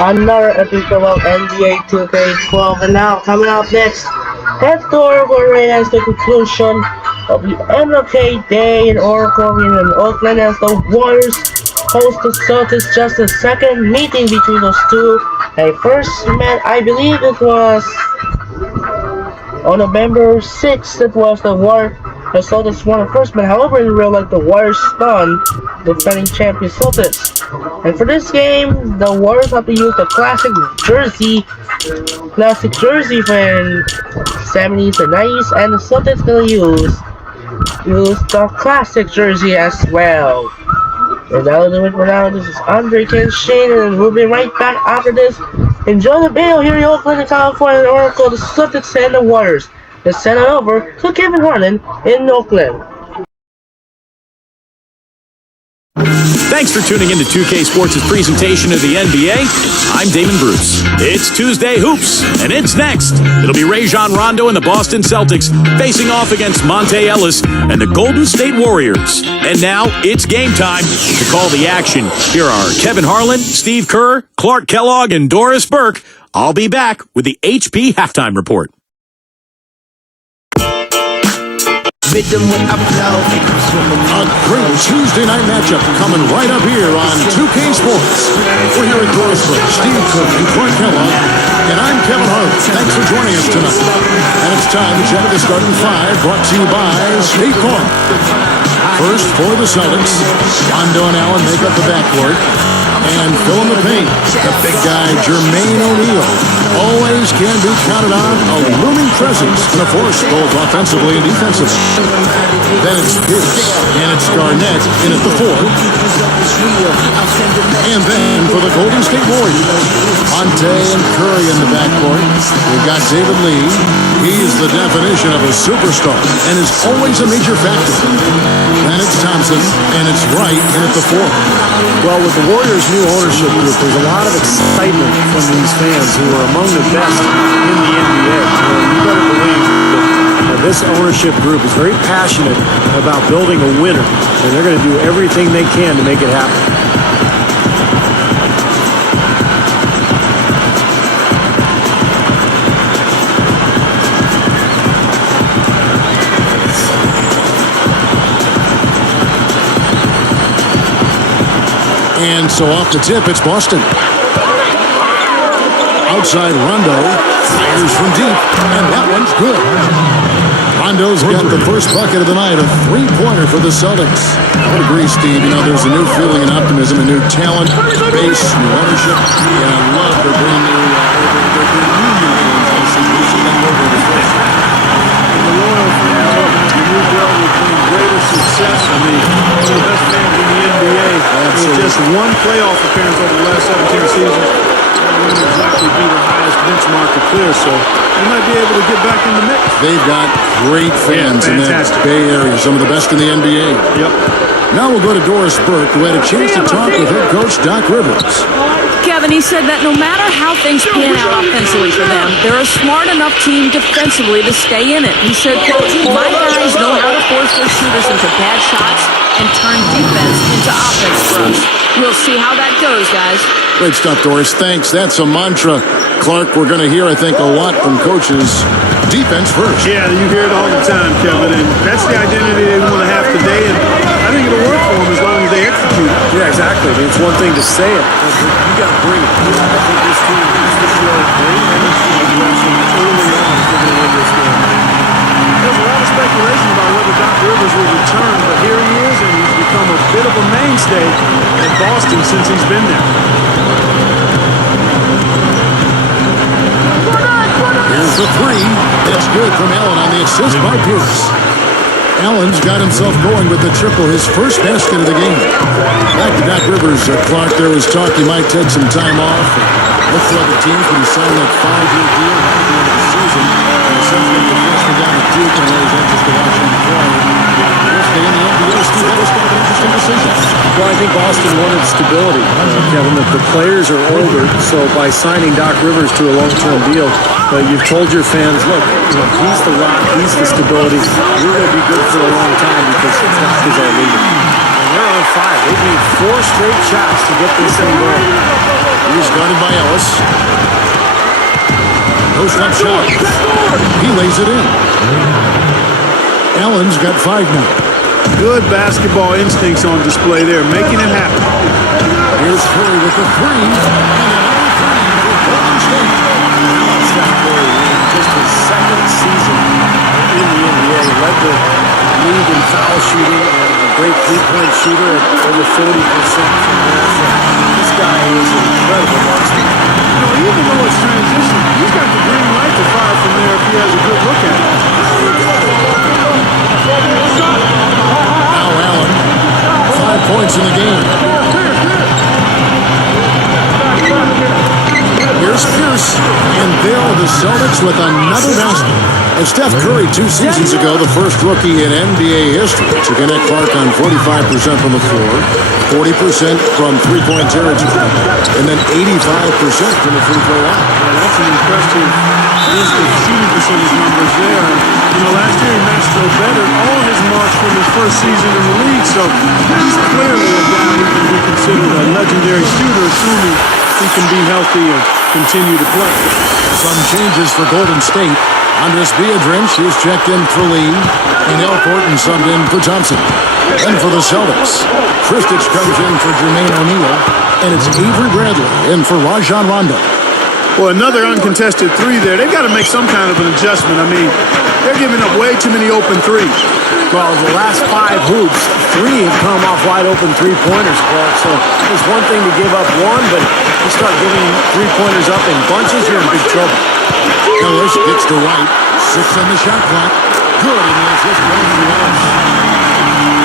Another episode of NBA 2K12, and now coming up next, head to Oracle Arena as the conclusion of the MLK Day in Oracle Arena in Oakland as the Warriors host the Celtics. Just the second meeting between those two. They first met, I believe it was on November 6th. It was the Celtics won the first match. However, in real life, the Warriors stunned the defending champion Celtics. And for this game, the Warriors have to use the classic jersey from 70s and 90s, and the Celtics gonna use the classic jersey as well. And that'll do it for now. This is Andre Kenshin, and we'll be right back after this. Enjoy the video here in Oakland, California, the Oracle, the Celtics, and the Warriors. Let's send it over to Kevin Harlan in Oakland. Thanks for tuning in to 2K Sports' presentation of the NBA. I'm Damon Bruce. It's Tuesday Hoops, and it's next. It'll be Rajon Rondo and the Boston Celtics facing off against Monte Ellis and the Golden State Warriors. And now it's game time. To call the action, here are Kevin Harlan, Steve Kerr, Clark Kellogg, and Doris Burke. I'll be back with the HP Halftime Report. Rhythm with a flow. A great Tuesday night matchup coming right up here on 2K Sports. We're here at Doris Burke, Steve Cook, and Clark Kellogg, and I'm Kevin Hart. Thanks for joining us tonight. And it's time to check the starting five, brought to you by State Farm. First for the Celtics, Rondo and Allen make up the backcourt. And fill in the paint, the big guy Jermaine O'Neal always can be counted on, a looming presence and a force both offensively and defensively. Then it's Pierce, and it's Garnett in at the four. And then for the Golden State Warriors, Monte and Curry in the backcourt. We've got David Lee. He's the definition of a superstar and is always a major factor. Then it's Thompson, and it's Wright in at the four. Well, with the Warriors' new ownership group, there's a lot of excitement from these fans who are among the best in the NBA. You better believe that this ownership group is very passionate about building a winner, and they're going to do everything they can to make it happen. And so off the tip, it's Boston. Outside Rondo, fires from deep, and that one's good. Rondo's got the first bucket of the night, a three-pointer for the Celtics. I would agree, Steve. You know, there's a new feeling and optimism, a new talent, base, new ownership. And I love their brand new union games. We've seen them over the first. And the Royals, the new well will bring greater success. I mean, one of the best fans in the NBA. With just one playoff appearance over the last 17 seasons. That wouldn't exactly be the highest benchmark to clear, so they might be able to get back in the mix. They've got great fans in that Bay Area, some of the best in the NBA. Yep. Now we'll go to Doris Burke, who had a chance to talk with head coach Doc Rivers. Kevin, he said that no matter how things pan out offensively for them, they're a smart enough team defensively to stay in it. He said, quote, "My guys know how to force their shooters into bad shots and turn defense into offense for us. We'll see how that goes, guys." Great stuff, Doris. Thanks. That's a mantra, Clark, we're going to hear, I think, a lot from coaches. Defense first. Yeah, you hear it all the time, Kevin, and that's the identity they want to have today, and I think it'll work for them as long as they execute it. Yeah, exactly. I mean, it's one thing to say it, but you got to bring it. I think this team needs to show great energy and aggression early on if they're going to win this game. There's a lot of speculation about whether Doc Rivers will return, but here he is, and he's become a bit of a mainstay at Boston since he's been there. Here's the three. That's good from Allen on the assist by Pierce. Allen's got himself going with the triple, his first basket of the game. Back to Doc Rivers. Clark, there was talk he might take some time off. Look for other teams, but he signed that 5-year deal at the end of the season. And essentially the freshman down at Duke, and he's anxious to watch him play. First day in the NBA, Steve, that was kind of an interesting decision. Well, I think Boston wanted stability, Kevin, that the players are older, so by signing Doc Rivers to a long-term deal, you've told your fans, look, he's the rock, he's the stability. We're going to be good for a long time because Doc is our leader. and they're on fire. They need 4 straight shots to get this thing going. He's guarded by Ellis. Post-up shot. He lays it in. Allen's got 5 now. Good basketball instincts on display there, making it happen. Here's Curry with the 3. And another 3 for Golden State. Steph Curry in just his 2nd season in the NBA. Led the league in foul shooting and a great 3-point shooter at over 40% from there. So this guy is an incredible monster. You know, even though it's transition, he's got the green light to fire from there if he has a good look at it. Now Allen. 5 points in the game. Here's Pierce, and there the Celtics with another basket. And Steph Curry 2 seasons ago, the first rookie in NBA history to connect Clark on 45% from the floor, 40% from three-point territory, and then 85% from the free throw line. Yeah, that's an impressive list of shooting percentage numbers there. You know, last year he matched Joe better all his marks from his first season in the league, so he's clearly a guy who can be considered a legendary shooter, assuming he can be healthy and continue to play. Some changes for Golden State. Andres Biedrins is checked in for Lee, and Elfort and subbed in for Thompson. And for the Celtics, Kristich comes in for Jermaine O'Neal, and it's Avery Bradley in for Rajon Rondo. Well, another uncontested 3 there. They've got to make some kind of an adjustment. I mean, they're giving up way too many open 3s. Well, the last 5 hoops, 3 have come off wide open 3-pointers, Clark. So it's one thing to give up 1, but you start giving 3-pointers up in bunches, you're in big trouble. Ellis gets to White. 6 on the shot clock. Good, and he has just one for Ellis.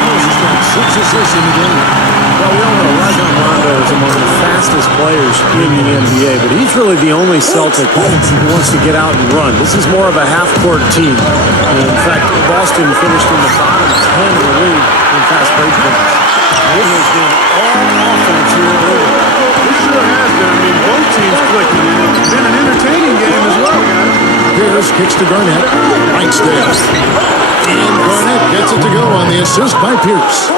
Ellis has got 6 assists in the game. Well, we all know Rajon Rondo is among the fastest players in the NBA, but he's really the only Celtic who wants to get out and run. This is more of a half-court team. And in fact, Boston finished in the bottom 10 of the league in fast break points. It has been all offense here early. It sure has been. I mean, both teams clicking, and it's been an entertaining game as well, guys. Pierce kicks to Garnett. White stays. And Garnett gets it to go on the assist by Pierce.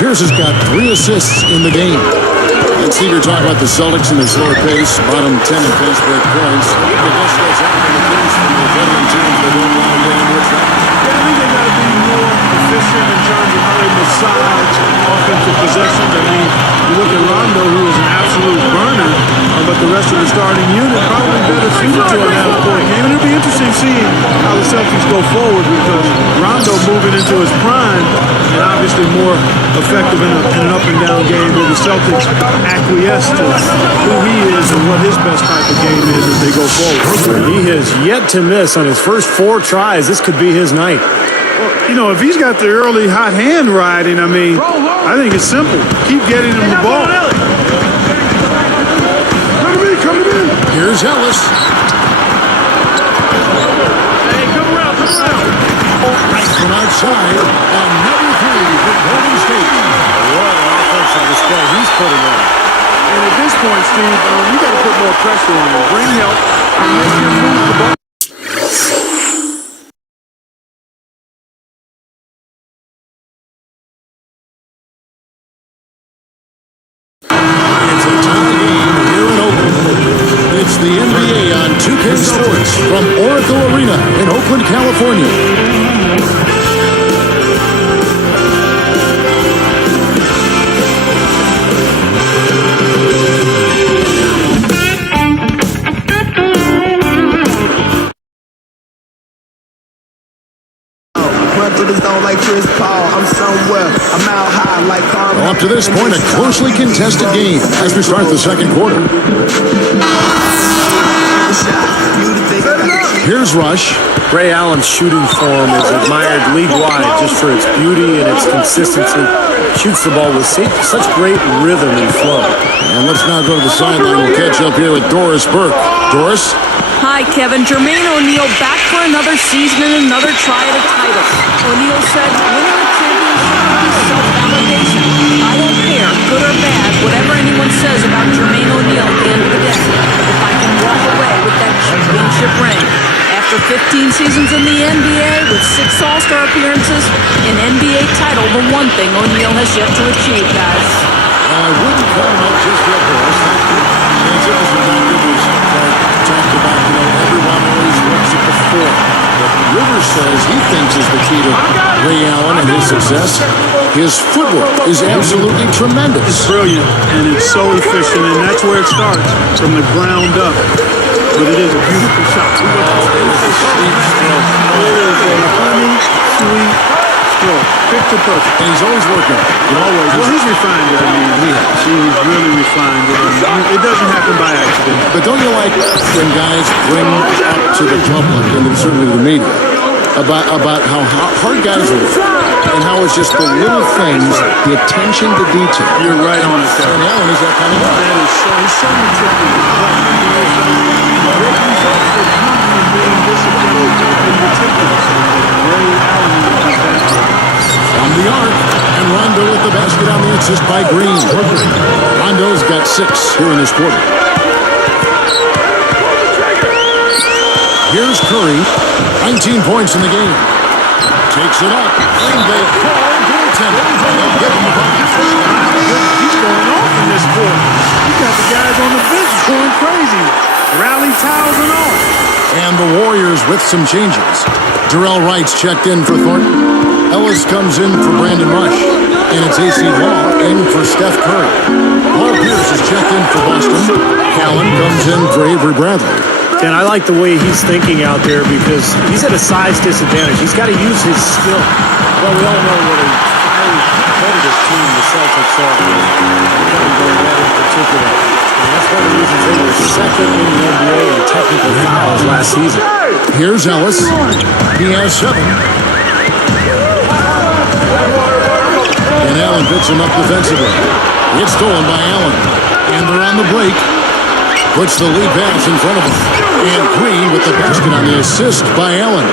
Pierce has got 3 assists in the game. And Steve, you're talking about the Celtics and their slower pace, bottom 10 in fast break points. I guess that's happening the case for the veteran teams that don't want to get in with that. Yeah, I think they got to be more efficient in terms of how they massage offensive possessions. I mean, you look at Rondo, who is an absolute burner, but the rest of the starting unit probably better suited to a half-court game. And it'll be interesting seeing how the Celtics go forward because Rondo moving into his prime and obviously more effective in an up-and-down game where the Celtics acquiesce to who he is and what his best type of game is as they go forward. He has yet to miss on his first 4 tries. This could be his night. Well, you know, if he's got the early hot hand riding, I mean, I think it's simple. Keep getting him the ball. Come to me. Here's Ellis. Hey, come around. Right from outside. Another 3 for Golden State. What an offensive display he's putting on. And at this point, Steve, you got to put more pressure on him. Bring help and let him move the ball. It's a tie game here in Oakland. It's the NBA on 2K Sports from Oracle Arena in Oakland, California. Well, up to this point, a closely contested game as we start the second quarter. Here's Rush. Ray Allen's shooting form is admired league-wide just for its beauty and its consistency. Shoots the ball with such great rhythm and flow. And let's now go to the sideline. We'll catch up here with Doris Burke. Doris? Hi, Kevin. Jermaine O'Neal back for another season and another try at a title. O'Neal said, winning a championship is self-validation. I don't care, good or bad, whatever anyone says about Jermaine O'Neal at the end of the day. If I can walk away with that championship ring. After After 15 seasons in the NBA with 6 All-Star appearances, an NBA title, the one thing O'Neal has yet to achieve, guys. I wouldn't call him up just yet, Horace. Chance it was the doctor was talked about, everyone always looks at the four. But Rivers says he thinks is the key to Ray Allen and his success. His footwork is absolutely tremendous. It's brilliant, and it's so efficient, and that's where it starts, from the ground up. But it is a beautiful shot. It is a honey, sweet stroke. Picture perfect. And he's always working. Well, he's refined it. He's really refined it. And it doesn't happen by accident. But don't you like when guys bring up to the public, and certainly to the media, about how hard guys work and how it's just the little things, the attention to detail. You're right on it, sir. And Allen is that kind of guy. That is he's so meticulous. Great results that come from being disciplined and meticulous. Ray Allen is that. From the arc, and Rondo with the basket on the assist by Green. Rondo's got 6 here in this quarter. Here's Curry, 19 points in the game. Takes it up, and they call goaltender. They'll give him the ball. He's going off in this quarter. You got the guys on the bench going crazy. Rally towels and all. And the Warriors with some changes. Jarrell Wright's checked in for Thornton. Ellis comes in for Brandon Rush. And it's AC Law in for Steph Curry. Paul Pierce is checked in for Boston. Callan comes in for Avery Bradley. And I like the way he's thinking out there because he's at a size disadvantage. He's got to use his skill. Well, we all know what a highly competitive team the Celtics are. Kevin Garnett in particular. And that's one of the reasons they were second in the NBA in technical fouls last season. Here's Ellis. He has 7. And Allen picks him up defensively. It's stolen by Allen. And they're on the break. Puts the lead pass in front of him. And Green with the basket on the assist by Allen.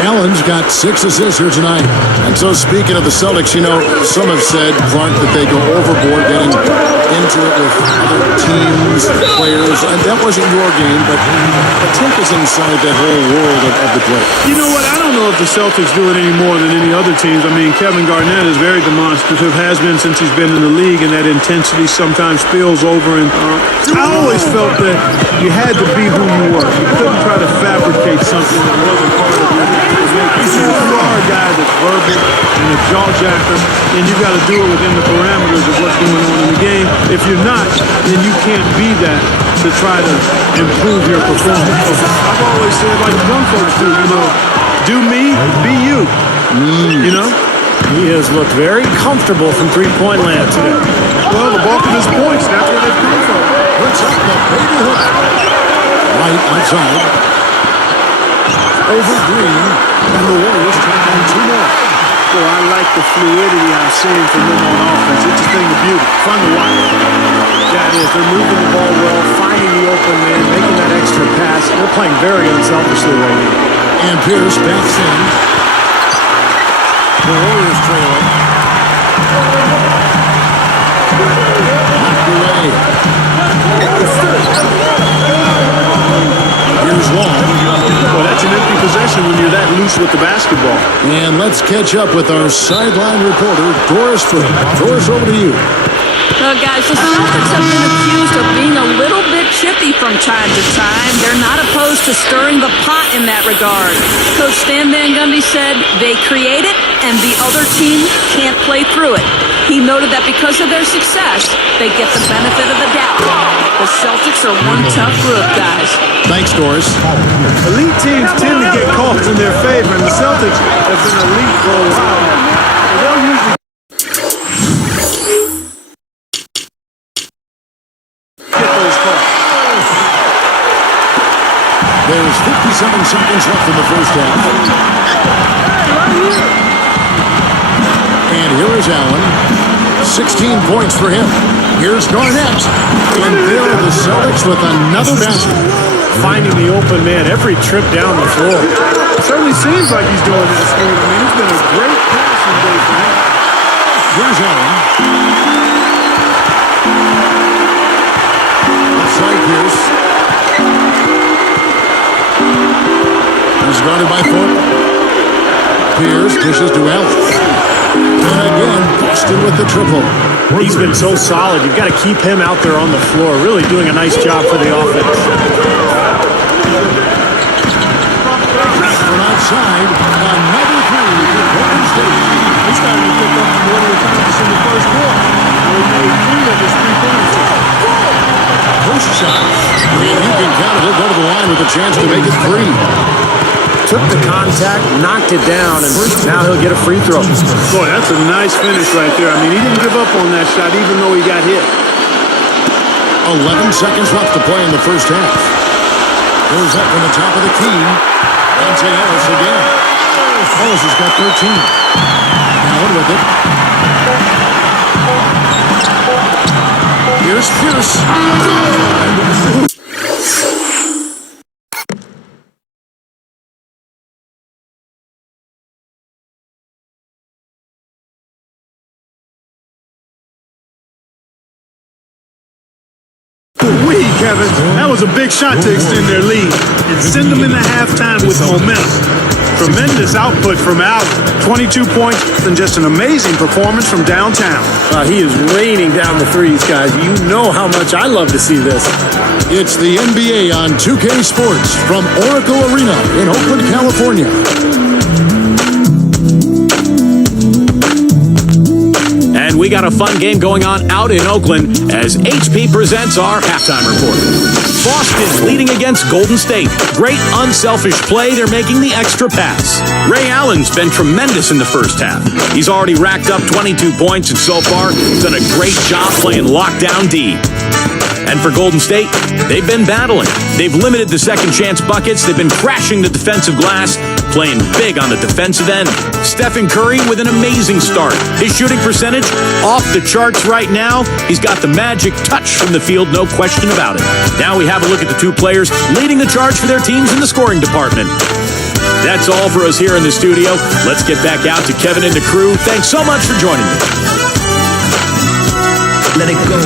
Allen's got 6 assists here tonight. And so speaking of the Celtics, some have said, Clark, that they go overboard getting into it with other teams, players. And that wasn't your game, but take us inside that whole world of the play. You know what? I don't know if the Celtics do it any more than any other teams. I mean, Kevin Garnett is very demonstrative, has been since he's been in the league, and that intensity sometimes spills over. And I always felt that you had to be who you were. You couldn't try to fabricate something that wasn't part of you. You are a guy that's verbal and a jaw-jacker, and you got to do it within the parameters of what's going on in the game. If you're not, then you can't be that to try to improve your performance. So I've always said, like young folks do, do me, be you. He has looked very comfortable from three-point land today. Well, the bulk of his points, that's where they've come from. Puts up the baby hook. Right outside. Over Green, and the Warriors take on 2 more. Well, I like the fluidity I'm seeing from them on offense. It's just a thing of beauty. Fun to watch. Yeah, it is. They're moving the ball well, finding the open man, making that extra pass. They're playing very unselfishly right now. And Pierce backs in. The Warriors trailing. Knocked away. Here's Long. Well, that's an empty possession when you're that loose with the basketball. And let's catch up with our sideline reporter, Doris Foote. Doris, over to you. Well, guys, the Celtics have been accused of being a little bit chippy from time to time. They're not opposed to stirring the pot in that regard. Coach Stan Van Gundy said they create it and the other team can't play through it. He noted that because of their success, they get the benefit of the doubt. The Celtics are one tough group, guys. Thanks, Doris. Elite teams tend to get calls in their favor, and the Celtics have been elite for a while. They'll usually get those calls. There's 57 seconds left in the first half. And here is Allen. 16 points for him. Here's Garnett. And there are the Celtics with another basket. Finding the open man every trip down the floor. It certainly seems like he's doing that, Steve. I mean, it's been a great passing day for him. Here's Allen. Outside Pierce. is guarded by Thornton. Pierce dishes to Allen. And again, Boston with the triple. He's been so solid. You've got to keep him out there on the floor, really doing a nice job for the offense. From outside, another three for Golden State. He started to pick up the Warrior Conference in the first quarter. He made 3 of his 3 points. Post shot. And you can count it. He'll go to the line with a chance to make it 3. Took the contact, knocked it down, and now he'll get a free throw. Boy, that's a nice finish right there. I mean, he didn't give up on that shot even though he got hit. 11 seconds left to play in the first half. Goes up from the top of the key. Dante Ellis again. Ellis has got 13. Allen with it. Here's Pierce. Good. Kevin, that was a big shot to extend their lead and send them into halftime with momentum. Tremendous output from Allen. 22 points and just an amazing performance from downtown. He is raining down the threes, guys. You know how much I love to see this. It's the NBA on 2K Sports from Oracle Arena in Oakland, California. And we got a fun game going on out in Oakland as HP presents our halftime report. Boston leading against Golden State. Great unselfish play. They're making the extra pass. Ray Allen's been tremendous in the first half. He's already racked up 22 points and so far done a great job playing lockdown D. And for Golden State, they've been battling. They've limited the second chance buckets. They've been crashing the defensive glass, playing big on the defensive end. Stephen Curry with an amazing start. His shooting percentage off the charts right now. He's got the magic touch from the field, no question about it. Now we have a look at the two players leading the charge for their teams in the scoring department. That's all for us here in the studio. Let's get back out to Kevin and the crew. Thanks so much for joining me. Let it go.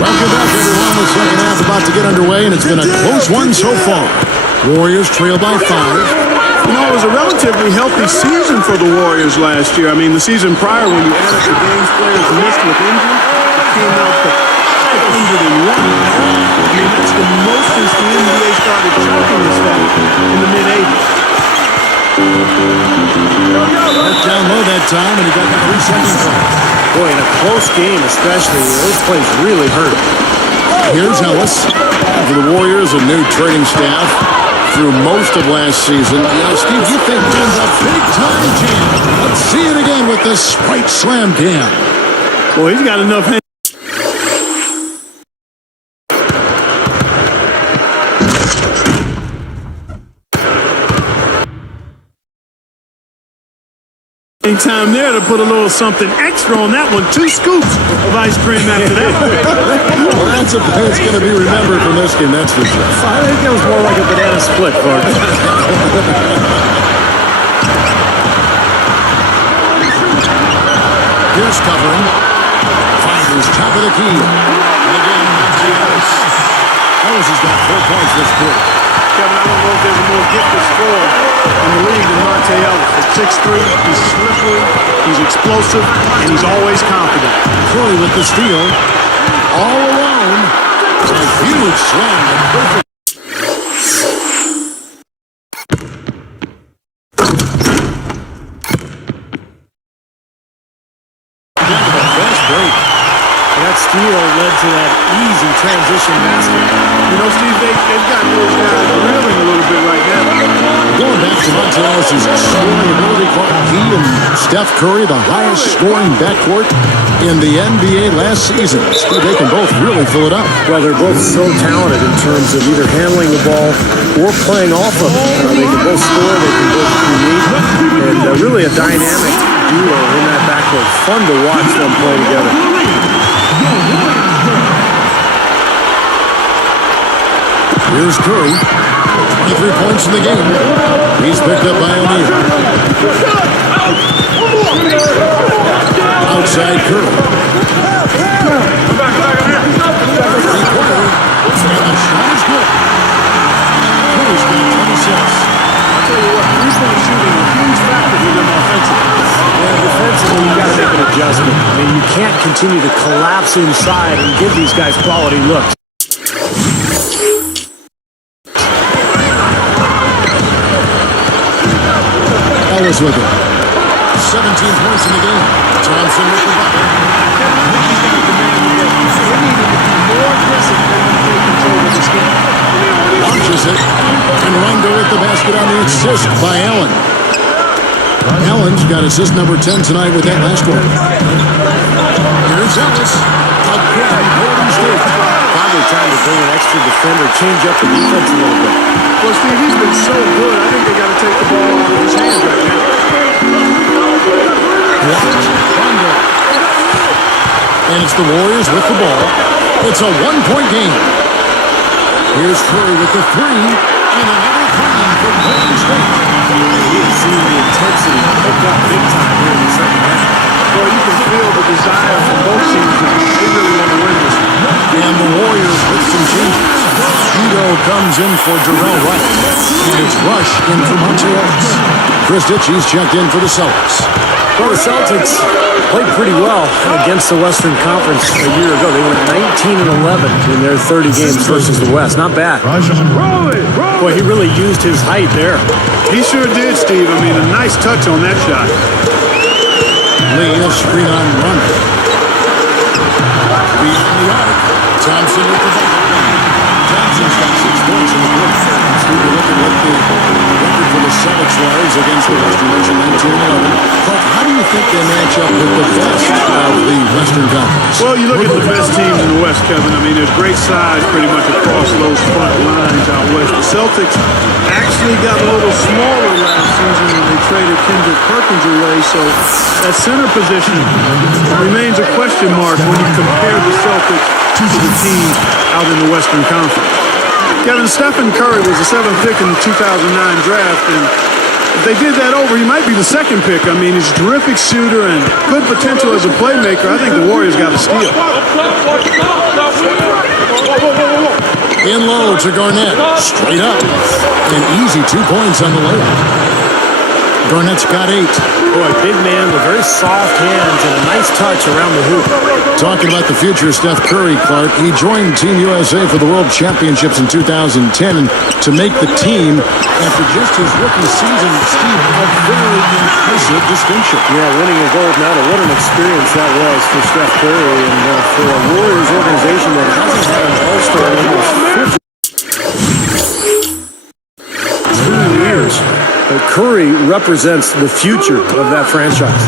Welcome back, everyone. The second half about to get underway, and it's been a close one so far. Warriors trail by 5. You know, it was a relatively healthy season for the Warriors last year. I mean, the season prior, when you added the games players missed with injury, it came out to 501. I mean, that's the most since the NBA started tracking this stat in the mid-'80s. Left down low that time, and he got the 3 seconds off. Boy, in a close game especially, those plays really hurt. Here's Ellis. For the Warriors, a new training staff through most of last season. You know, Steve, you think wins a big-time jam. Let's see it again with the Sprite Slam Jam. Boy, he's got enough hands. Time there to put a little something extra on that one. 2 scoops of ice cream after that. Well, that's going to be remembered from this game, that's for sure. I think that was more like a banana split, Clark. Here's covering. Finders top of the key. And again, Ellis. Ellis has got 4 points this quarter. Kevin, I don't know if there's a more gifted scorer in the league than Monte Ellis. At 6'3", he's slippery, he's explosive, and he's always confident. Curry with the steal. All alone. A huge slam. And perfect. Fast break. That steal led to that easy transition basket. You know, Steve, they've got those guys reeling a little bit right now. Going back to Monte Ellis' scoring ability, he and Steph Curry, the highest scoring backcourt in the NBA last season. Steve, they can both really fill it up. Well, they're both so talented in terms of either handling the ball or playing off of it. They can both score, they can both create, and really a dynamic duo in that backcourt. Fun to watch them play together. Here's Curry. 23 points in the game. He's picked up by O'Neal. Outside Curry. And the shot is good. continue to collapse inside and give these guys quality looks. Ellis with it. 17 points in the game. Thompson with the bucket. Launches it. And Rondo with the basket on the assist by Allen. Allen's got assist number 10 tonight with that last one. Here's Ellis. Again, Golden State. Probably time to bring an extra defender, change up the defense a little bit. Well, Steve, he's been so good. I think they got to take the ball out of his hands right now. Rondo. And it's the Warriors with the ball. It's a one-point game. Here's Curry with the three. And another three for Golden State. We've seen the intensity pick up big time here in the second half. Well, you can feel the desire from both teams. They really want to win this. And the Warriors with some changes. Vito comes in for Darrell Wright. And it's Rush in for Monte Ellis. Chris Ditchy's checked in for the Celtics. Well, the Celtics played pretty well against the Western Conference a year ago. They went 19-11 in their 30 games versus the West. Not bad. Boy, he really used his height there. He sure did, Steve. I mean, a nice touch on that shot. Lee, a screen on Rondo. Beyond the arc. Thompson with the ball. Thompson's got 6 points in the quarter. Steve, you look at what the record for the Celtics was against the Westerners in 1911. Clark, how do you think they match up with the best of the Western Conference? Well, you look at the best teams in the West, Kevin. I mean, there's great size pretty much across those front lines out west. The Celtics actually got a little smaller last season when they traded Kendrick Perkins away, so that center position remains a question mark when you compare the Celtics to the team out in the Western Conference. Kevin, Stephen Curry was the 7th pick in the 2009 draft, and if they did that over, he might be the 2nd pick. I mean, he's a terrific shooter and good potential as a playmaker. I think the Warriors got a steal. In low to Garnett. Straight up. And easy 2 points on the layup. Garnett's got 8. Boy, big man with very soft hands and a nice touch around the hoop. Talking about the future, Steph Curry, Clark. He joined Team USA for the World Championships in 2010 and to make the team after just his rookie season. Steve, a very impressive distinction. Yeah, winning a gold medal. What an experience that was for Steph Curry and for a Warriors organization that hasn't had an all-star in almost 2 years. Curry represents the future of that franchise.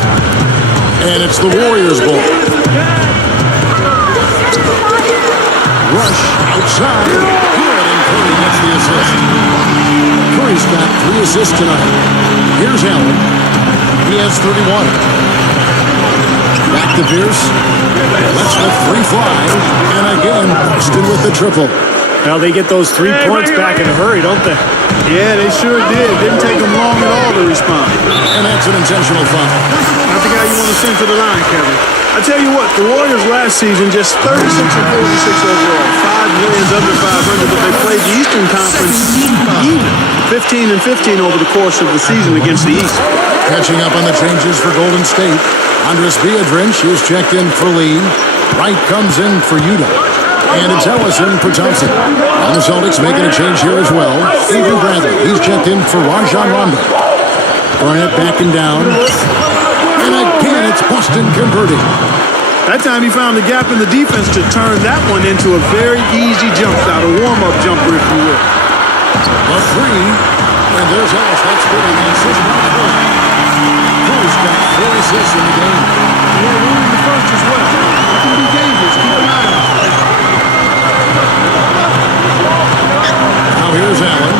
And it's the Warriors' ball. Rush outside. Good, and Curry gets the assist. Curry's got 3 assists tonight. Here's Allen. He has 31. Back to Pierce. Lets the 3 fly. And again, Boston with the triple. Now they get those 3 points back in a hurry, don't they? Yeah, they sure did. Didn't take them long at all to respond. And that's an intentional foul. Not the guy you want to send to the line, Kevin. I tell you what, the Warriors last season just 36 and 46 overall. 5 wins under 500, but they played the Eastern Conference even. 15 and 15 over the course of the season against the East. Catching up on the changes for Golden State. Andres Biedrins is checked in for Lee. Wright comes in for Utah. And it's Ellison for Thompson. And the Celtics making a change here as well. Avery Bradley, he's checked in for Rajon Rondo. Garnett backing down. And again, it's Boston converting. That time he found the gap in the defense to turn that one into a very easy jump shot, a warm-up jumper, if you will. A 3. And there's Ellis. That's good. And the assist by Curry. Curry's got 4 assists in the game. Yeah, one in the first as well. That can be dangerous. Keep an eye on it. Now here's Allen.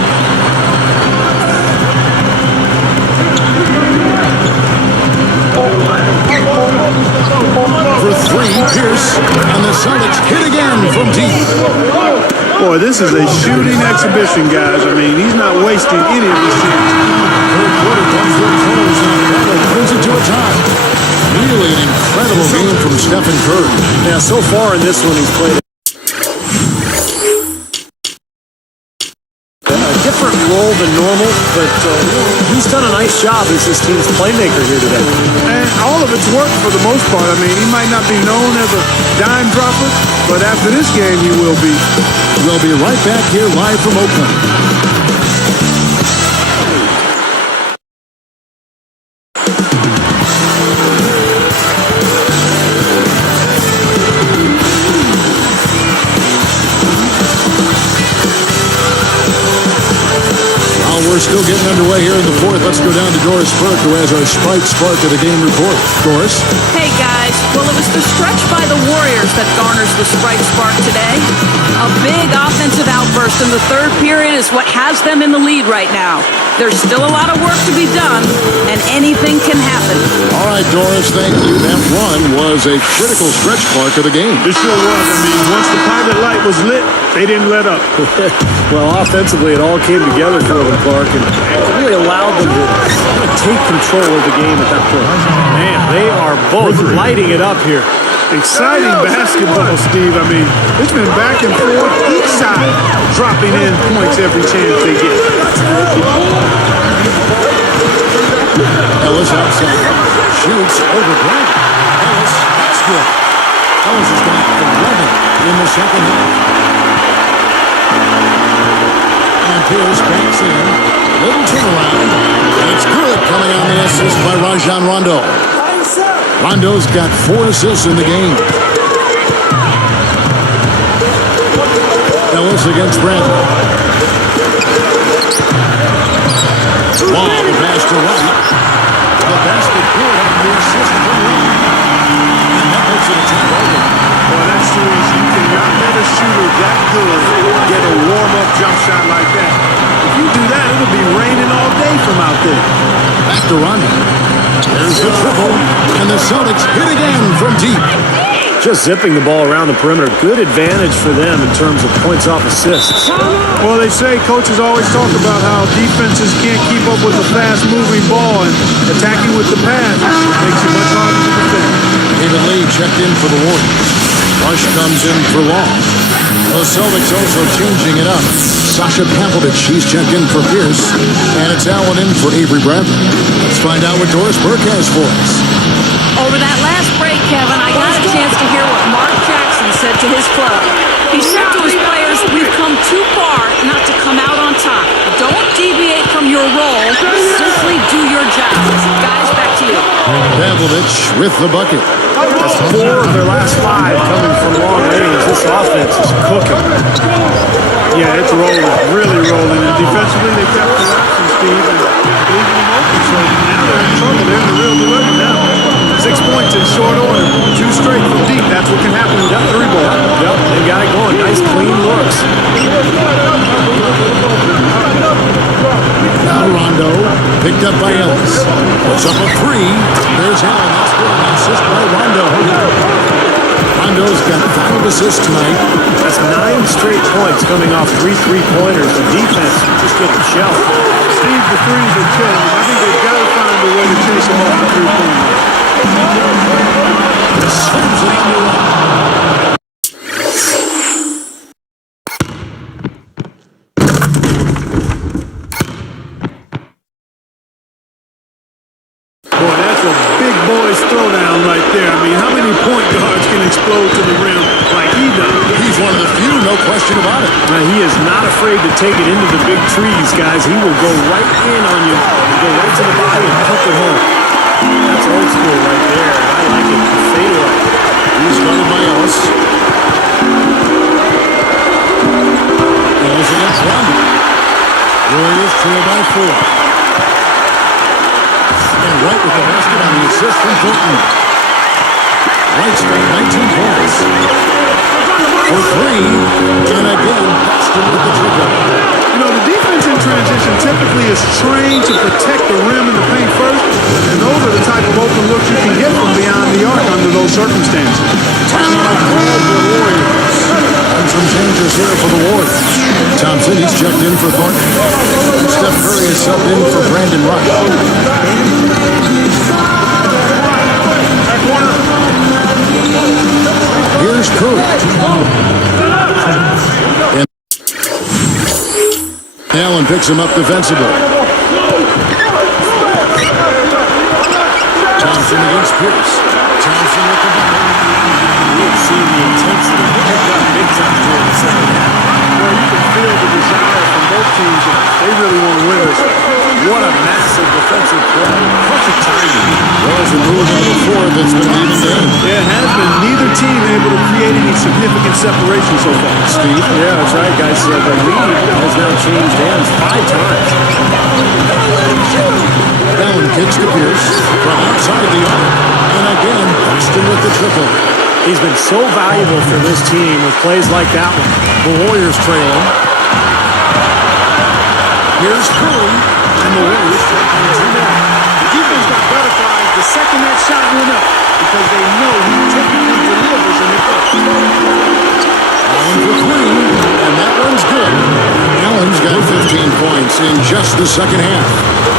For 3, Pierce. And the Celtics hit again from deep. Boy, this is a shooting exhibition, guys. I mean, he's not wasting any of his chances. Third quarter comes to a close and Carter brings it to a tie. Really an incredible game from Stephen Curry. Yeah, so far in this one he's played a different role than normal, but he's done a nice job as this team's playmaker here today. And all of it's worked for the most part. I mean, he might not be known as a dime dropper, but after this game, he will be. We'll be right back here live from Oakland. We're still getting underway here in the fourth. Let's go down to Doris Burke, who has our Sprite Spark of the game report. Doris? Hey, guys. Well, it was the stretch by the Warriors that garners the Sprite Spark today. A big offensive outburst in the third period is what has them in the lead right now. There's still a lot of work to be done, and anything can happen. All right, Doris, thank you. That run was a critical stretch spark of the game. It sure was. I mean, once the pilot light was lit, they didn't let up. Well, offensively, it all came together for them, Clark, and really allowed them to take control of the game at that point. Man, they are both lighting it up here. Exciting basketball, Steve. I mean, it's been back and forth, each side dropping in points every chance they get. Ellis outside. Shoots over Grant. Ellis, that's good. Ellis has got 11 in the second half. And Pierce backs in. Little turnaround. And it's good coming on the assist by Rajon Rondo. Rondo's got 4 assists in the game. Ellis against Bradley. Long the pass to White. The basket good on the assist from White. And that puts it a time over. Well, that's too easy. You cannot let a shooter that good get a warm-up jump shot like that. If you do that, it'll be raining all day from out there. Back to Rondo. There's the triple. And the Celtics hit again from deep. Just zipping the ball around the perimeter. Good advantage for them in terms of points off assists. Well, they say coaches always talk about how defenses can't keep up with the fast-moving ball, and attacking with the pass makes it much harder to defend. David Lee checked in for the Warriors. Rush comes in for Long. The Celtics also changing it up. Sasha Pavlovich, she's checked in for Pierce. And it's Allen in for Avery Bradley. Let's find out what Doris Burke has for us. Over that last break, Kevin, I got a chance to hear what Mark Jackson said to his club. He said to his players, we've come too far not to come out on top. Don't deviate from your role. Simply do your job. Guys, back to you. Pavlovich with the bucket. That's 4 of their last 5 coming from long range. This offense is cooking. Yeah, it's rolling, really rolling. And defensively, they kept the option, Steve, and leaving them open. So now they're in trouble. They're in the real dilemma now. 6 points in short order. 2 straight from deep. That's what can happen with that 3 ball. Yep, they got it going. Nice, clean looks. Now Rondo, picked up by Ellis. Puts up a 3. There's Allen. That's good. An assist by Rondo. Rondo's got 5 assists tonight. That's 9 straight points coming off 3 3-pointers. The defense just getting shelled. Steve, the threes are killing. I think they've got to find a way to chase them off the 3-point. Slams it on the run. Boy, that's a big boy's throwdown right there. I mean, how many point guards can explode to the rim like he does? He's one of the few, no question about it. He is not afraid to take it into the big trees, guys. He will go right in on you, go right to the body and pump it home. That's old school right there. I like it. Fade away. He's guarded by Ellis. Ellis against Rondo. Warriors trail by 4. And White with the basket on the assist from Thornton. White's got 19 points. For 3, and again, Boston with the triple. You know, the defense in transition typically is trained to protect the rim and the paint first, and those are the type of open looks you can get from beyond the arc under those circumstances. Timeout called for the Warriors. And some changes here for the Warriors. Thompson, he's checked in for Thornton. Steph Curry is subbed in for Brandon Rush. Here's Curry. And Allen picks him up defensively. Thompson against Pierce. Thompson with the ball. You've seen the intensity pick up big time here in the second half. Well, you can feel the desire from both teams. They really want to win this. What a massive defensive play. Perfect timing. Well, as we move into the fourth, it's been an even game. Yeah, it has been. Neither team able to create any significant separation so far. Steve? Yeah, that's right, guys. The lead has now changed hands 5 times. Allen kicks to Pierce from outside the arc. And again, Boston with the triple. He's been so valuable for this team with plays like that one. The Warriors trailing. Here's Curry. And the Warriors take on 2 more. The defense got butterflies the second that shot went up because they know he typically delivers in the first. Allen for 3, and that one's good. Allen's got 15 points in just the second half.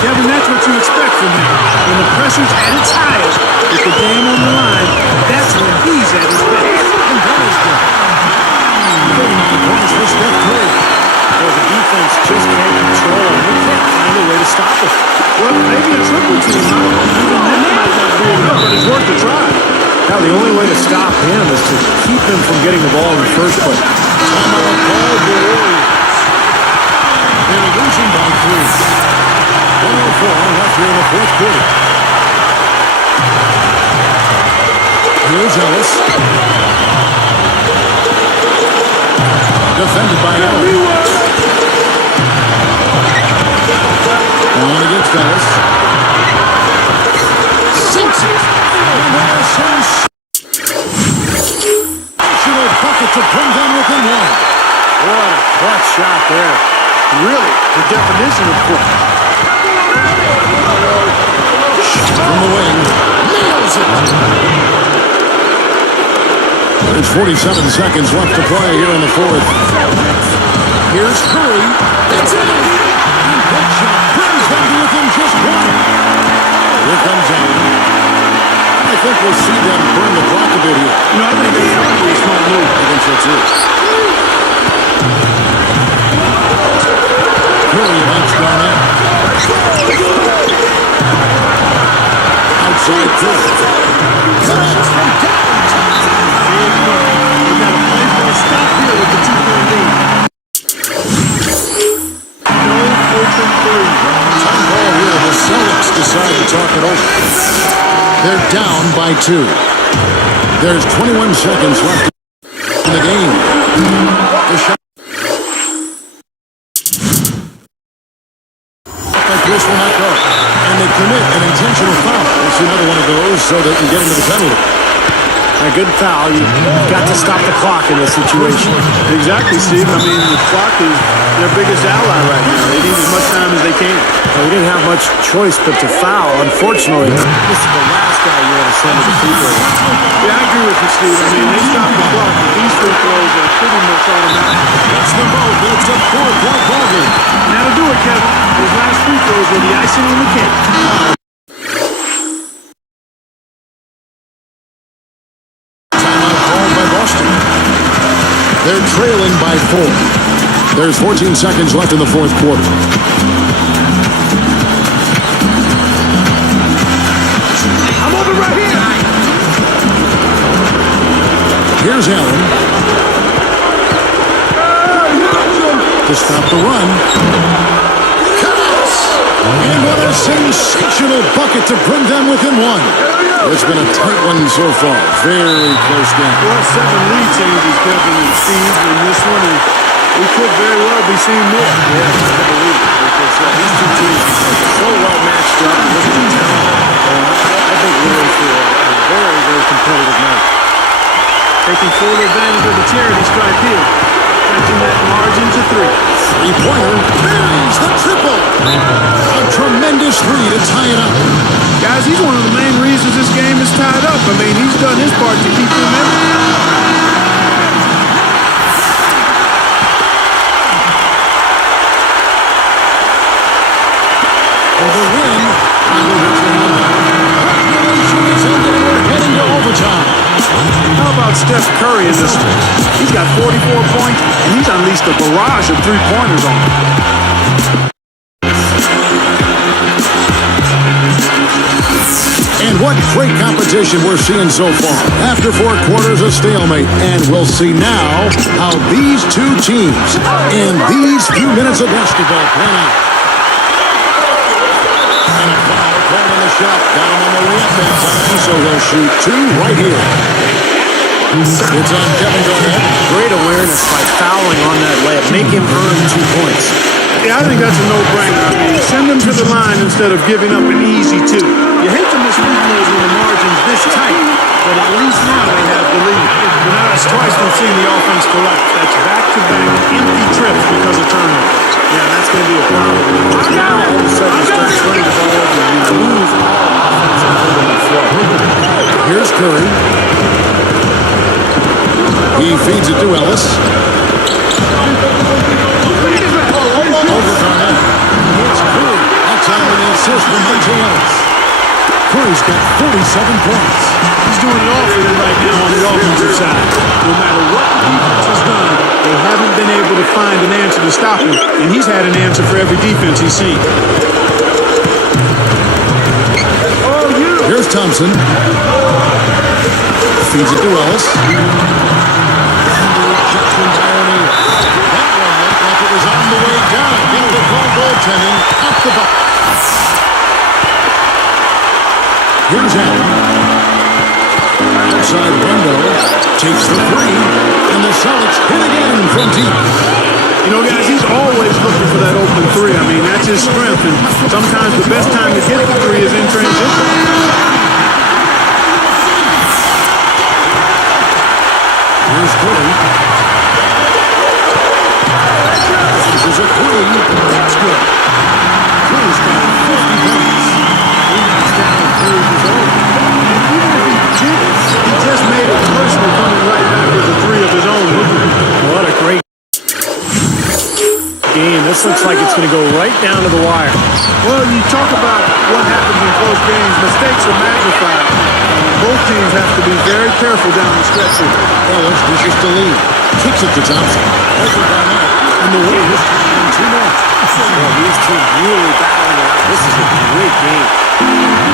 Kevin, that's what you expect from him. When the pressure's at its highest, with the game on the line, that's when he's at his best. And that is good. 39 points for Steph Curry. Well, the defense just can't control him. They can't find a way to stop him. Well, maybe a triple team, huh? Even that might not be enough, but it's worth a try. Now, the only way to stop him is to keep him from getting the ball in the first place. Timeout called the Warriors. They're losing by 3. 104 left here in the fourth quarter. Here's Ellis. Defended by Allen. On against Ellis. Sinks it. And there's some sensational bucket to bring them within 1. What a clutch shot there. Really, the definition of clutch. From the wing. Nails it. There's 47 seconds left to play here in the fourth. Here's Curry. It's in. And that shot brings them to within just 1. Here comes Allen. I think we'll see them burn the clock a bit here. No, I think that's probably a smart move. I think so too. Curry against Garnett. Outside Curry. Connects from downtown. We got a play for a stop here with the 2-point lead. No open 3. Time ball here. The Celtics decide to talk it over. They're down by 2. There's 21 seconds left in the game. The shot. Like this will not go. And they commit an intentional foul. It's another one of those so they can get into the penalty. A good foul. You've got to stop the clock in this situation. Exactly, Steve. I mean, the clock is their biggest ally right now. They need as much time as they can. Well, we didn't have much choice but to foul. Unfortunately, this is the last guy you want to send to the free throw line. Yeah, I agree with you, Steve. I mean, they stopped the clock, but these free throws are pretty much automatic. That's the vote. It's a 4-point ball game. Now to do it, Kevin. Those last free throws were the icing on the cake. Timeout called by Boston. They're trailing by 4. There's 14 seconds left in the fourth quarter. I'm over right here. Here's Allen. To stop the run. Connects! And what a sensational bucket to bring them within 1. It's been a tight one so far. Very close game. Well, 7 lead changes, Kevin and Steve, in this one, and we could very well be seeing more. Yeah, I believe it. Because these two teams are so well matched up. Look at the talent. I think we're in for a very, very competitive night. Taking full advantage of the charity stripe here. Stretching that margin to 3. Three-pointer. Buries the triple. A tremendous 3 to tie it up. Guys, he's one of the main reasons this game is tied up. I mean, he's done his part to keep them in. For the win. Regulation is ended and we're heading to overtime. How about about Steph Curry in this one? He's got 44 points, and he's unleashed a barrage of three-pointers on him. And what great competition we're seeing so far. After 4 quarters, a stalemate. And we'll see now how these two teams in these few minutes of basketball play out. And a foul called on the shot down on the layup that time, so he'll shoot 2 right here. It's on Kevin Garnett. Great awareness by fouling on that layup. Make him earn 2 points. Yeah, I think that's a no-brainer. I mean, send them to the line instead of giving up an easy 2. You hate to miss free throws when the margin's this tight, but at least now they have the lead. But now that's twice we've seen the offense collapse. That's back-to-back empty trips because of turnovers. Yeah, that's going to be a problem. Now all of a sudden you start turning the ball over and you lose all offensive rhythm and flow. Here's Curry. He feeds it to Ellis. Over Garnett. It's Curry. That's on an assist from Monte Ellis. Curry's got 47 points. He's doing it all for them right now on the offensive side. No matter what the defense has done, they haven't been able to find an answer to stop him, and he's had an answer for every defense he's seen. Here's Thompson. Feeds it to Ellis. That one looked like it was on the way down. Get the call goaltending up the box. Here's Allen. Outside Rondo takes the 3, and the Celtics hit again from deep. You know, guys, he's always looking for that open 3. I mean, that's his strength, and sometimes the best time to get the 3 is in transition. Here's Curry. This is a 3. That's good. Curry's got 50 points. He's down 3 of his own. And even if he did, he just made it personal coming right back with a 3 of his own. What a great game. This looks like it's going to go right down to the wire. Well, you talk about what happens in close games. Mistakes are magnified. Both teams have to be very careful down the stretch here. Ellis dishes to lead. Kicks it to Thompson. Over Garnett. And the Warriors in 2 more. Well, these teams really battling it out. This is a great game.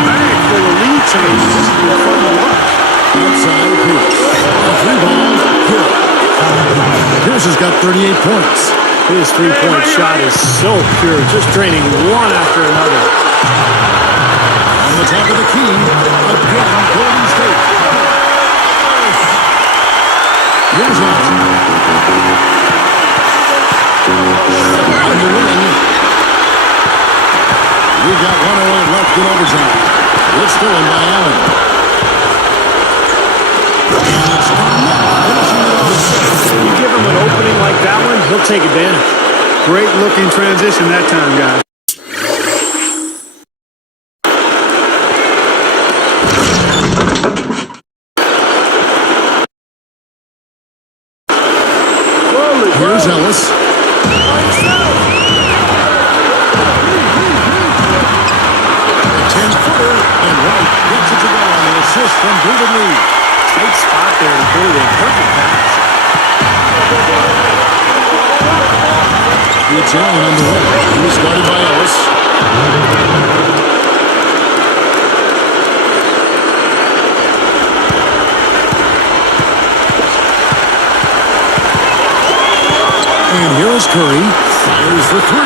Bang for the lead change. This is fun to watch. Outside Pierce. A 3-ball. Good. Pierce has got 38 points. His three-point shot is so pure, just draining one after another. On the top of the key, again, Golden State. Here's Allen. On the wing. We got 108 left in overtime. It's stolen by Allen. And it's Garnett finishing it off. You give him an opening like that one, he'll take advantage. Great looking transition that time, guys. Here's Ellis. A 10-footer, and Wright gets it to go on the assist from David Lee. Tight spot there to put it in. Perfect pass. It's Allen on the way. He was guarded by Ellis. And here is Curry. Fires for 3. Oh,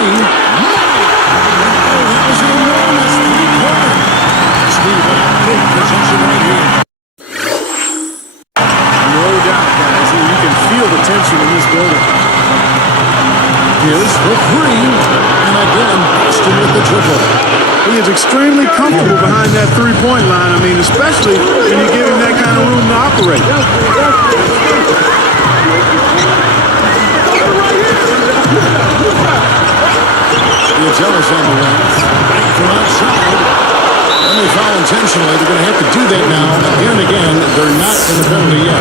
that was an enormous 3-pointer. Steve in big position right here. No doubt, guys. You can feel the tension in this building. Here's for 3. And again, Boston with the triple. He is extremely comfortable behind that three-point line. I mean, especially when you give him that kind of room to operate. It's Ellis on the wing. Right from outside. And they foul intentionally. They're going to have to do that now. Again and again, they're not in the penalty yet.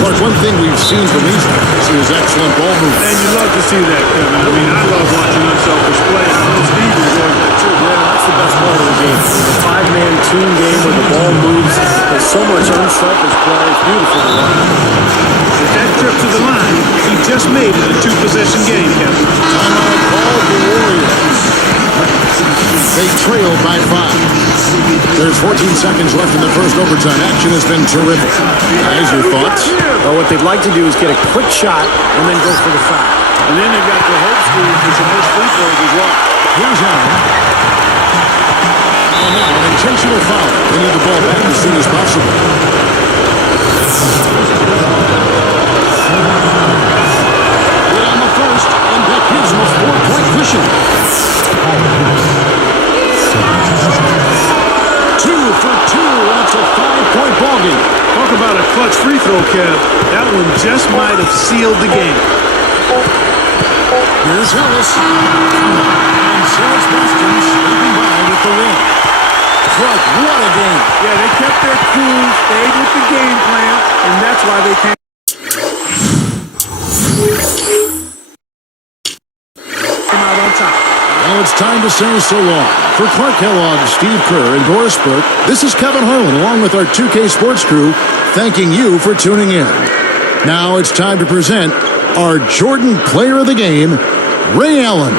But one thing we've seen from these guys is excellent ball movement. And you love to see that, Kevin. I mean, I love watching unselfish play. I know Steve enjoys that too. Yeah, that's the best part of the game. It's a 5-man team game where the ball moves as so much unselfish play. It's beautiful to watch. With that trip to the line, he just made it a two-possession game, Kevin. Timeout called the Warriors. They trail by 5. There's 14 seconds left in the first overtime. Action has been terrific. Guys, your thoughts? Well, what they'd like to do is get a quick shot and then go for the foul. And then they've got the hope school for some missed free throws as well. Here's Allen. And now an intentional foul. They need the ball back as soon as possible. Hit on the first, and that gives them a 4-point cushion. 2 for 2, and it's a 5-point ballgame. Talk about a clutch free throw, Kev. That one just might have sealed the game. Here's Ellis. And Celtics Boston sneaking by with the win. Clark, what a game. Yeah, they kept their cool, stayed with the game plan, and that's why they came out on top. Now it's time to say so long. For Clark Kellogg, Steve Kerr, and Doris Burke, this is Kevin Harlan along with our 2K Sports crew thanking you for tuning in. Now it's time to present our Jordan Player of the Game, Ray Allen.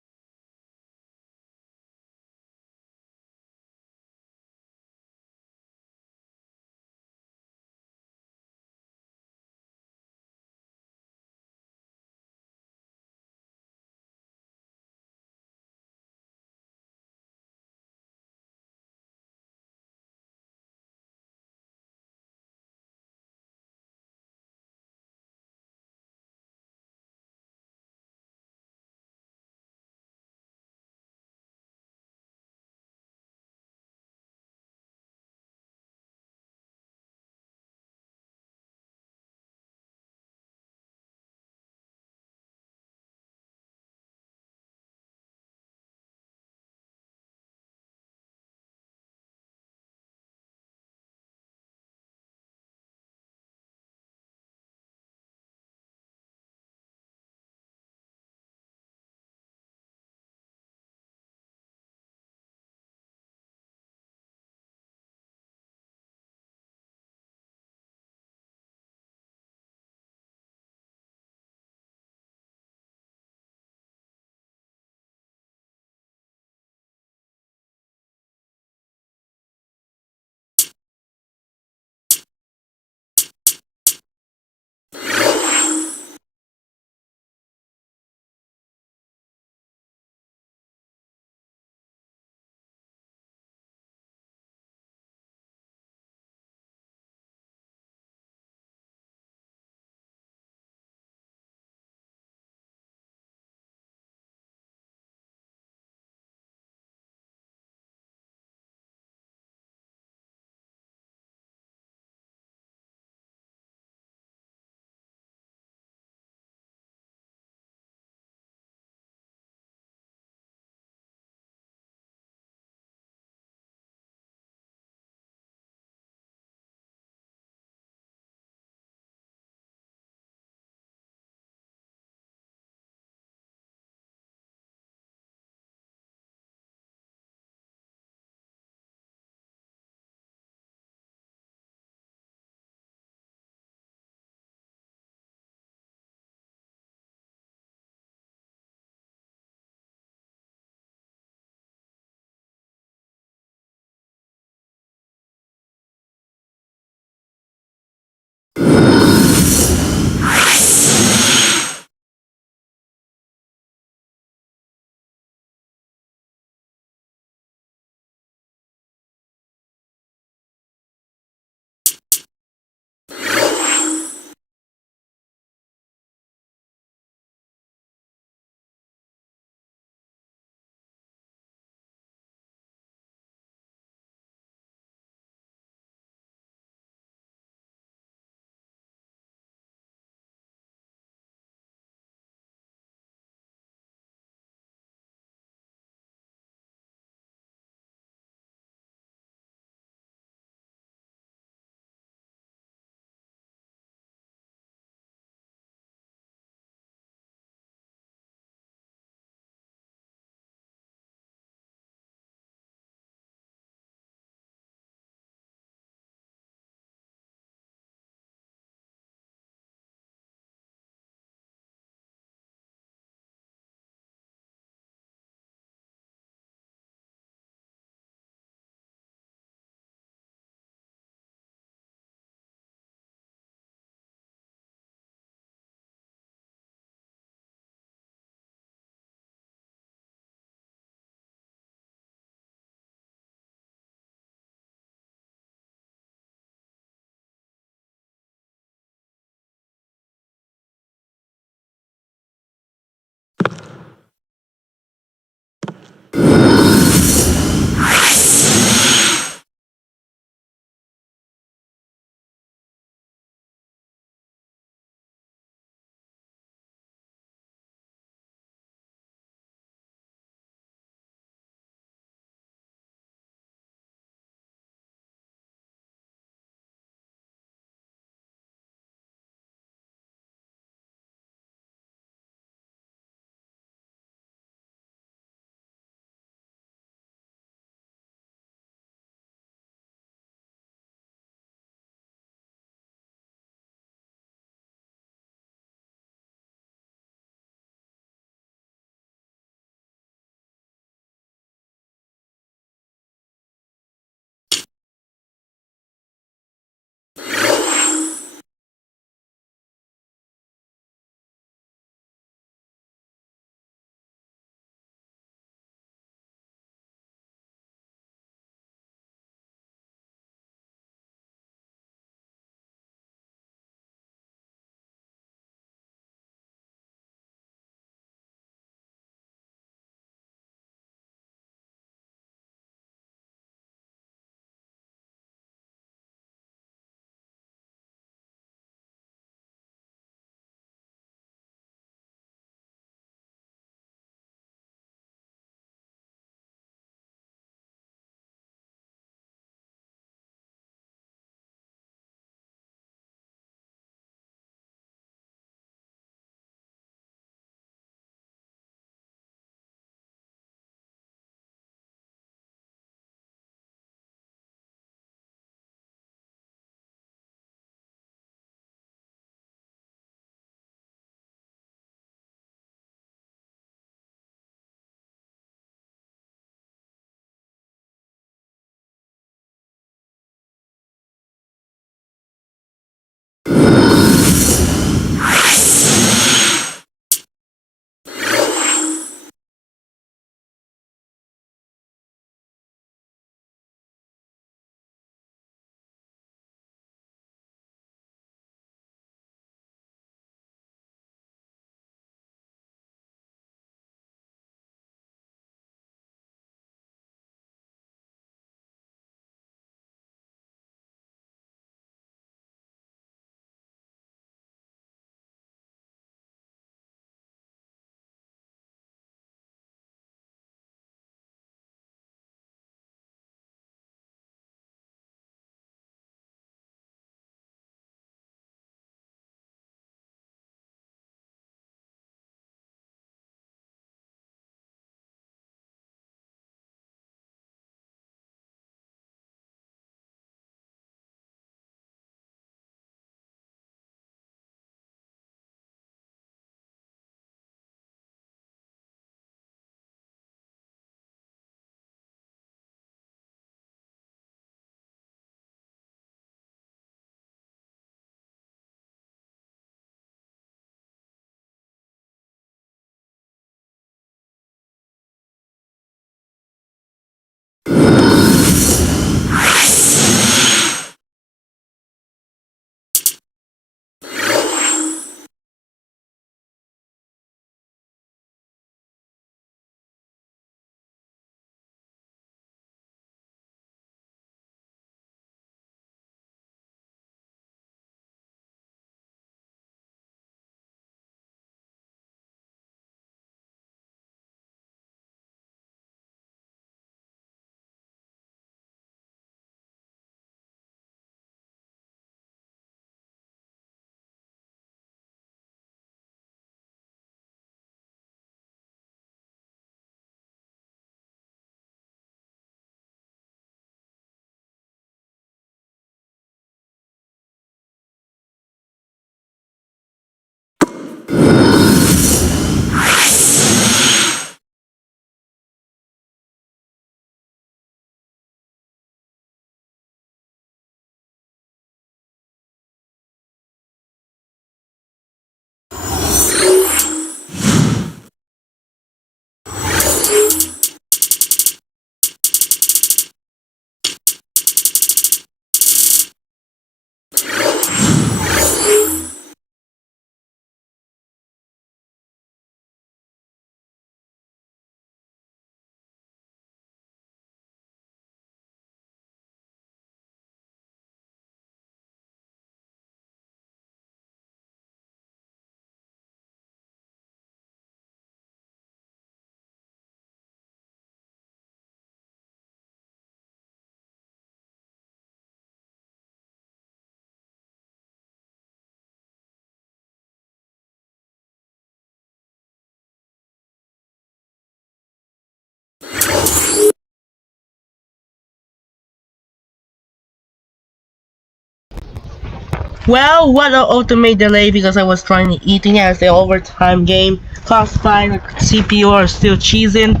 Well, what an ultimate delay because I was trying to eating as the overtime game. Cost 5 CPU are still cheesing.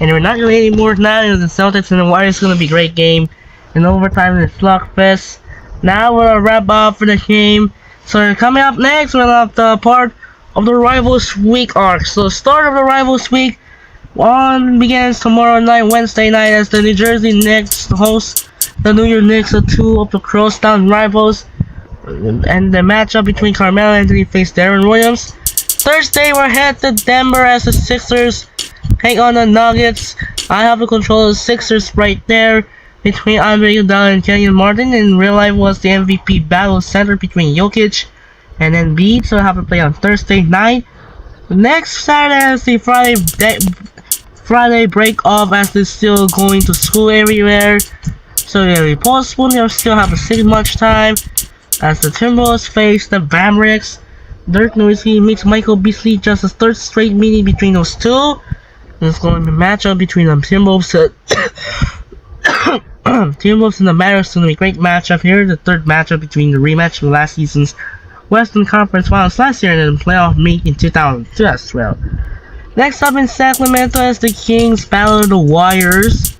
And we're not really anymore now. The Celtics and the Warriors gonna be a great game. In overtime in the slugfest. Now we'll wrap up for the game. So coming up next, we'll have the part of the Rivals Week arc. So start of the Rivals Week one begins tomorrow night, Wednesday night, as the New Jersey Knicks host the New York Knicks, the two of the crosstown rivals, and the matchup between Carmelo Anthony face Darren Williams. Thursday, we're head to Denver as the Sixers take on the Nuggets. I have the control of the Sixers right there between Andre Iguodala and Kenyon Martin. In real life, was the MVP battle center between Jokic and Embiid, so I have to play on Thursday night. Next Saturday is the Friday break off as they're still going to school everywhere. So yeah, we postpone. We still have a 6 much time as the Timberwolves face the Mavericks. Dirk Nowitzki meets Michael Beasley, just a third straight meeting between those two. There's going to be a matchup between the Timberwolves. Timberwolves and the Mavericks going to be a great matchup here. The third matchup between the rematch from last season's Western Conference Finals last year and then playoff meet in 2002 as well. Next up in Sacramento is the Kings battle the Warriors.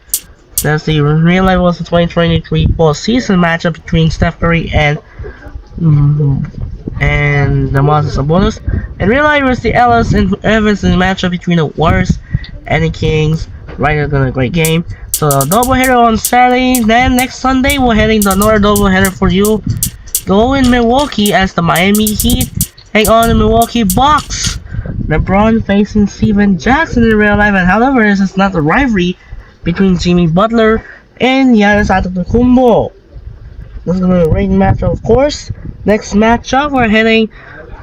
That's the real life was the 2023 fall season matchup between Steph Curry and the Moses Sabonis. And real life was the Ellis and Evans in the matchup between the Warriors and the Kings. Right, it's gonna be a great game. So doubleheader on Saturday. Then next Sunday we're heading to another doubleheader for you. Go in Milwaukee as the Miami Heat take on the Milwaukee Bucks. LeBron facing Steven Jackson in real life, and however, this is not a rivalry between Jimmy Butler and Giannis Antetokounmpo. This is gonna be a great matchup, of course. Next matchup, we're heading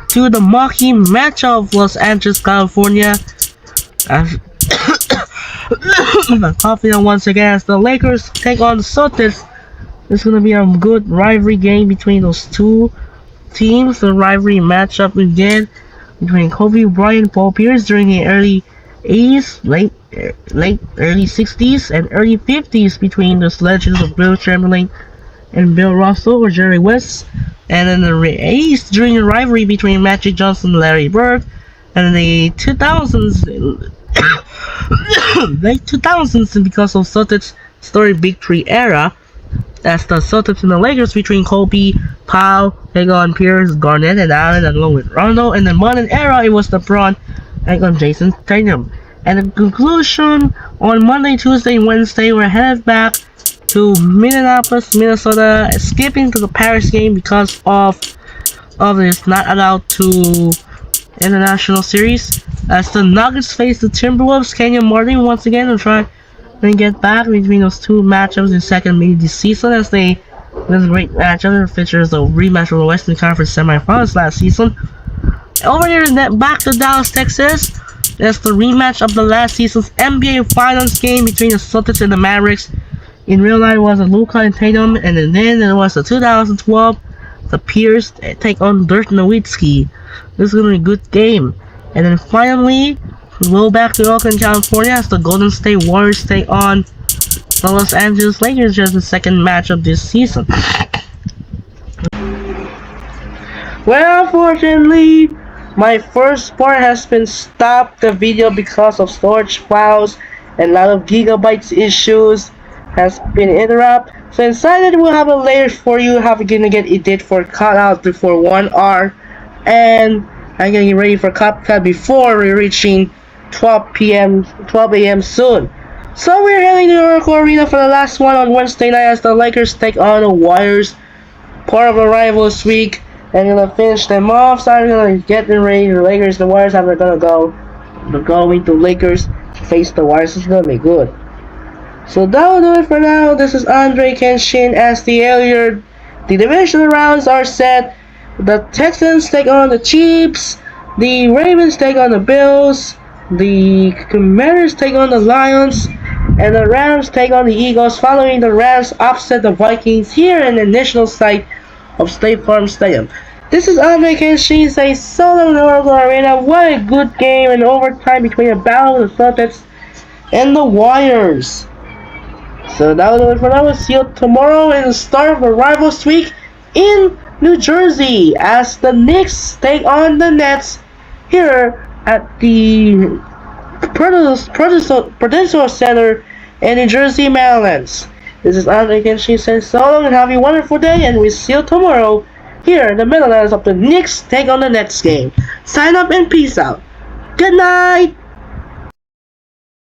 to the marquee matchup of Los Angeles, California. As I'm confident once again as the Lakers take on the Celtics. It's gonna be a good rivalry game between those two teams. The rivalry matchup again between Kobe Bryant and Paul Pierce during the early 80s, late early 60s, and early 50s between the legends of Bill Chamberlain and Bill Russell or Jerry West, and in the 80s during the rivalry between Magic Johnson and Larry Bird, and in the 2000s, late 2000s, and because of Celtics' story Big Three era. That's the Celtics and the Lakers between Kobe, Powell, Hagan, Pierce, Garnett, and Allen, along with Rondo. In the modern era, it was LeBron, Hagan, Jason Tatum. And in conclusion, on Monday, Tuesday, and Wednesday, we're headed back to Minneapolis, Minnesota, skipping to the Paris game because of this not allowed to international series. As the Nuggets face the Timberwolves, Kenyon Martin once again will try and get back between those two matchups in second meeting this season as this great matchup features a rematch of the Western Conference semifinals last season. Over here back to Dallas, Texas. That's the rematch of the last season's NBA Finals game between the Celtics and the Mavericks. In real life, it was a Luka and Tatum, and then it was the 2012 the Pierce take on Dirk Nowitzki. This is gonna be a good game. And then finally, we go back to Oakland, California as the Golden State Warriors take on the Los Angeles Lakers, just the second match of this season. Well, unfortunately, my first part has been stopped the video because of storage files and a lot of gigabytes issues has been interrupted. So inside we'll have a layer for you how we're gonna get edit for cut out before 1 hour, and I'm getting ready for cut before we're reaching 12 a.m. soon. So we're heading to Oracle Arena for the last one on Wednesday night as the Lakers take on the Warriors, part of the Rivals Week, and gonna finish them off. So I'm gonna get them ready. The Lakers, the Warriors are gonna go. They're going to Lakers to face the Warriors. It's gonna be good. So that'll do it for now. This is Andre Kenshin. As the divisional rounds are set. The Texans take on the Chiefs. The Ravens take on the Bills. The Commanders take on the Lions, and the Rams take on the Eagles, following the Rams upset the Vikings here in the national site of State Farm Stadium. This is Andre Kenshin, say solo in the Oracle Arena. What a good game in overtime between a battle of the Celtics and the Warriors. So that will do it for now. We'll see you tomorrow in the start of the Rivals Week in New Jersey as the Knicks take on the Nets here at the Prudential Center in New Jersey, Maryland. This is Andre and she says so long and have a wonderful day, and we see you tomorrow here in the Middlelands of the Knicks take on the Nets game. Sign up and peace out. Good night!